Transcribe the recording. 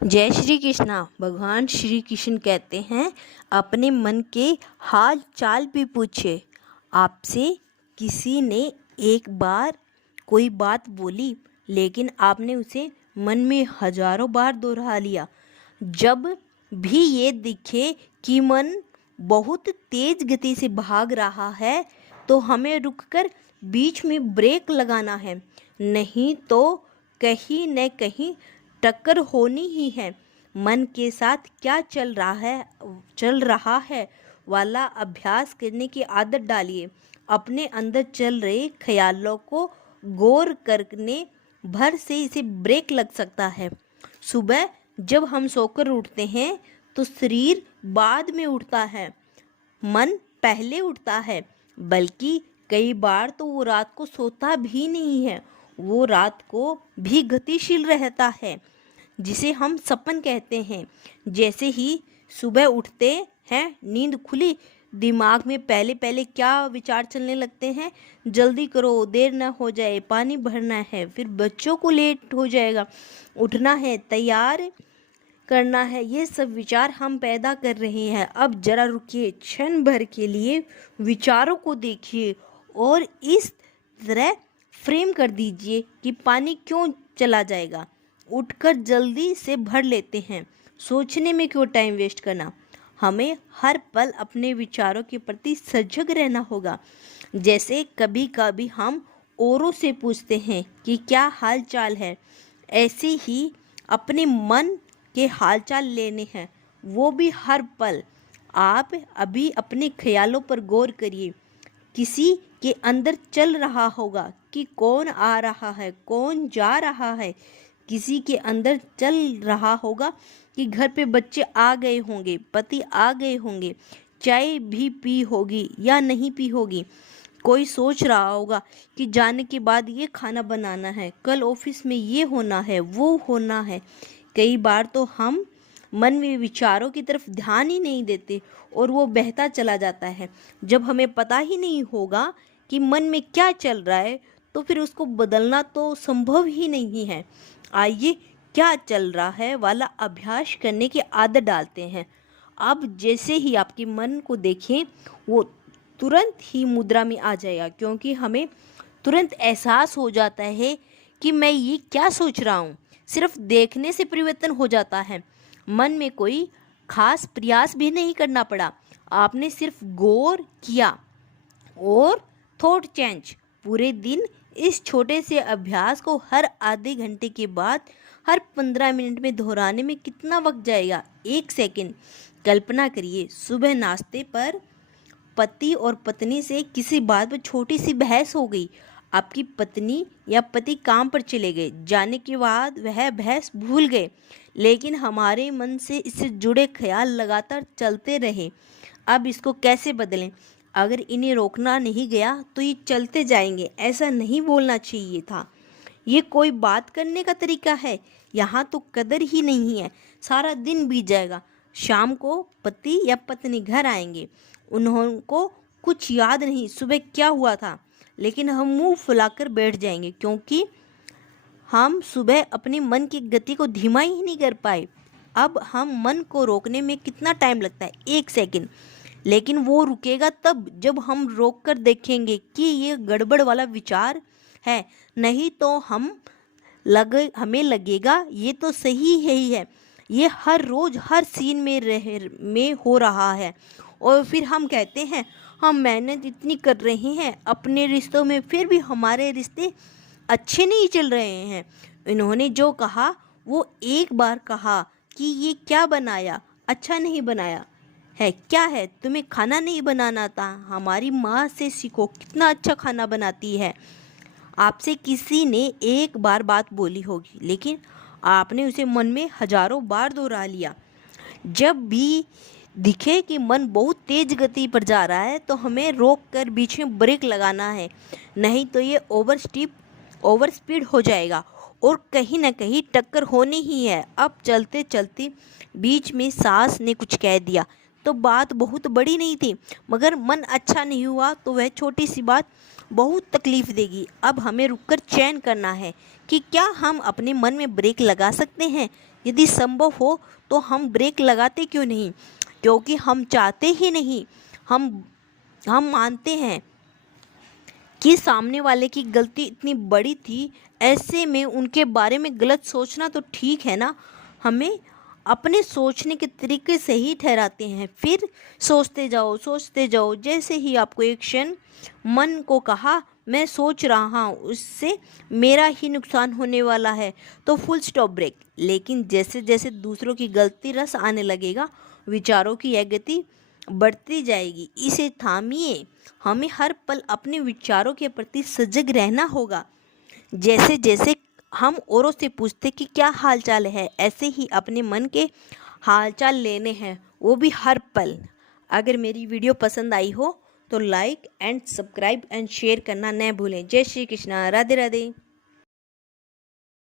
जय श्री कृष्णा। भगवान श्री कृष्ण कहते हैं, अपने मन के हाल चाल भी पूछे। आपसे किसी ने एक बार कोई बात बोली, लेकिन आपने उसे मन में हजारों बार दोहरा लिया। जब भी ये दिखे कि मन बहुत तेज गति से भाग रहा है, तो हमें रुककर बीच में ब्रेक लगाना है, नहीं तो कहीं न कहीं टक्कर होनी ही है। मन के साथ क्या चल रहा है वाला अभ्यास करने की आदत डालिए। अपने अंदर चल रहे ख्यालों को गौर करने भर से इसे ब्रेक लग सकता है। सुबह जब हम सोकर उठते हैं तो शरीर बाद में उठता है, मन पहले उठता है। बल्कि कई बार तो वो रात को सोता भी नहीं है, वो रात को भी गतिशील रहता है, जिसे हम सपन कहते हैं। जैसे ही सुबह उठते हैं, नींद खुली, दिमाग में पहले पहले क्या विचार चलने लगते हैं, जल्दी करो, देर ना हो जाए, पानी भरना है, फिर बच्चों को लेट हो जाएगा, उठना है, तैयार करना है। ये सब विचार हम पैदा कर रहे हैं। अब जरा रुकिए, क्षण भर के लिए विचारों को देखिए और इस तरह फ्रेम कर दीजिए कि पानी क्यों चला जाएगा, उठकर जल्दी से भर लेते हैं। सोचने में क्यों टाइम वेस्ट करना। हमें हर पल अपने विचारों के प्रति सजग रहना होगा। जैसे कभी कभी हम औरों से पूछते हैं कि क्या हाल चाल है, ऐसे ही अपने मन के हालचाल लेने हैं, वो भी हर पल। आप अभी अपने ख्यालों पर गौर करिए। किसी के अंदर चल रहा होगा कि कौन आ रहा है, कौन जा रहा है। किसी के अंदर चल रहा होगा कि घर पे बच्चे आ गए होंगे, पति आ गए होंगे, चाय भी पी होगी या नहीं पी होगी। कोई सोच रहा होगा कि जाने के बाद ये खाना बनाना है, कल ऑफिस में ये होना है, वो होना है। कई बार तो हम मन में विचारों की तरफ ध्यान ही नहीं देते और वो बहता चला जाता है। जब हमें पता ही नहीं होगा कि मन में क्या चल रहा है, तो फिर उसको बदलना तो संभव ही नहीं है। आइए क्या चल रहा है वाला अभ्यास करने की आदत डालते हैं। अब जैसे ही आपके मन को देखें, वो तुरंत ही मुद्रा में आ जाएगा, क्योंकि हमें तुरंत एहसास हो जाता है कि मैं ये क्या सोच रहा हूँ। सिर्फ देखने से परिवर्तन हो जाता है। मन में कोई खास प्रयास भी नहीं करना पड़ा, आपने सिर्फ गौर किया और थॉट चेंज। पूरे दिन इस छोटे से अभ्यास को हर आधे घंटे के बाद हर 15 मिनट में दोहराने में कितना वक्त जाएगा? 1 सेकंड। कल्पना करिए, सुबह नाश्ते पर पति और पत्नी से किसी बात पर छोटी सी बहस हो गई। आपकी पत्नी या पति काम पर चले गए, जाने के बाद वह बहस भूल गए, लेकिन हमारे मन से इससे जुड़े ख्याल लगातार चलते रहे। अब इसको कैसे बदलें? अगर इन्हें रोकना नहीं गया तो ये चलते जाएंगे। ऐसा नहीं बोलना चाहिए था, ये कोई बात करने का तरीका है? यहाँ तो कदर ही नहीं है। सारा दिन बीत जाएगा, शाम को पति या पत्नी घर आएंगे, उनको कुछ याद नहीं सुबह क्या हुआ था, लेकिन हम मुंह फुलाकर बैठ जाएंगे, क्योंकि हम सुबह अपने मन की गति को धीमा ही नहीं कर पाए। अब हम मन को रोकने में कितना टाइम लगता है? 1 सेकंड। लेकिन वो रुकेगा तब जब हम रोक कर देखेंगे कि ये गड़बड़ वाला विचार है, नहीं तो हमें लगेगा ये तो सही है ही है, ये हर रोज हर सीन में हो रहा है। और फिर हम कहते हैं हम मेहनत इतनी कर रहे हैं अपने रिश्तों में, फिर भी हमारे रिश्ते अच्छे नहीं चल रहे हैं। इन्होंने जो कहा वो एक बार कहा कि ये क्या बनाया, अच्छा नहीं बनाया है। क्या है, तुम्हें खाना नहीं बनाना था? हमारी माँ से सीखो, कितना अच्छा खाना बनाती है। आपसे किसी ने एक बार बात बोली होगी, लेकिन आपने उसे मन में हजारों बार दोहरा लिया। जब भी दिखे कि मन बहुत तेज गति पर जा रहा है, तो हमें रोक कर बीच में ब्रेक लगाना है, नहीं तो ये ओवर स्पीड हो जाएगा और कहीं ना कहीं टक्कर होनी ही है। अब चलते चलते बीच में सांस ने कुछ कह दिया, तो बात बहुत बड़ी नहीं थी, मगर मन अच्छा नहीं हुआ तो वह छोटी सी बात बहुत तकलीफ़ देगी। अब हमें रुककर चैन करना है कि क्या हम अपने मन में ब्रेक लगा सकते हैं। यदि संभव हो तो हम ब्रेक लगाते क्यों नहीं, क्योंकि हम चाहते ही नहीं। हम मानते हैं कि सामने वाले की गलती इतनी बड़ी थी, ऐसे में उनके बारे में गलत सोचना तो ठीक है ना। हमें अपने सोचने के तरीके से ही ठहराते हैं, फिर सोचते जाओ। जैसे ही आपको एक क्षण मन को कहा मैं सोच रहा हूँ उससे मेरा ही नुकसान होने वाला है, तो फुल स्टॉप ब्रेक। लेकिन जैसे जैसे दूसरों की गलती रस आने लगेगा, विचारों की यह गति बढ़ती जाएगी। इसे थामिए। हमें हर पल अपने विचारों के प्रति सजग रहना होगा। जैसे जैसे हम औरों से पूछते कि क्या हाल चाल है, ऐसे ही अपने मन के हाल चाल लेने हैं, वो भी हर पल। अगर मेरी वीडियो पसंद आई हो तो like and subscribe and share करना न भूलें। जय श्री कृष्णा, राधे राधे।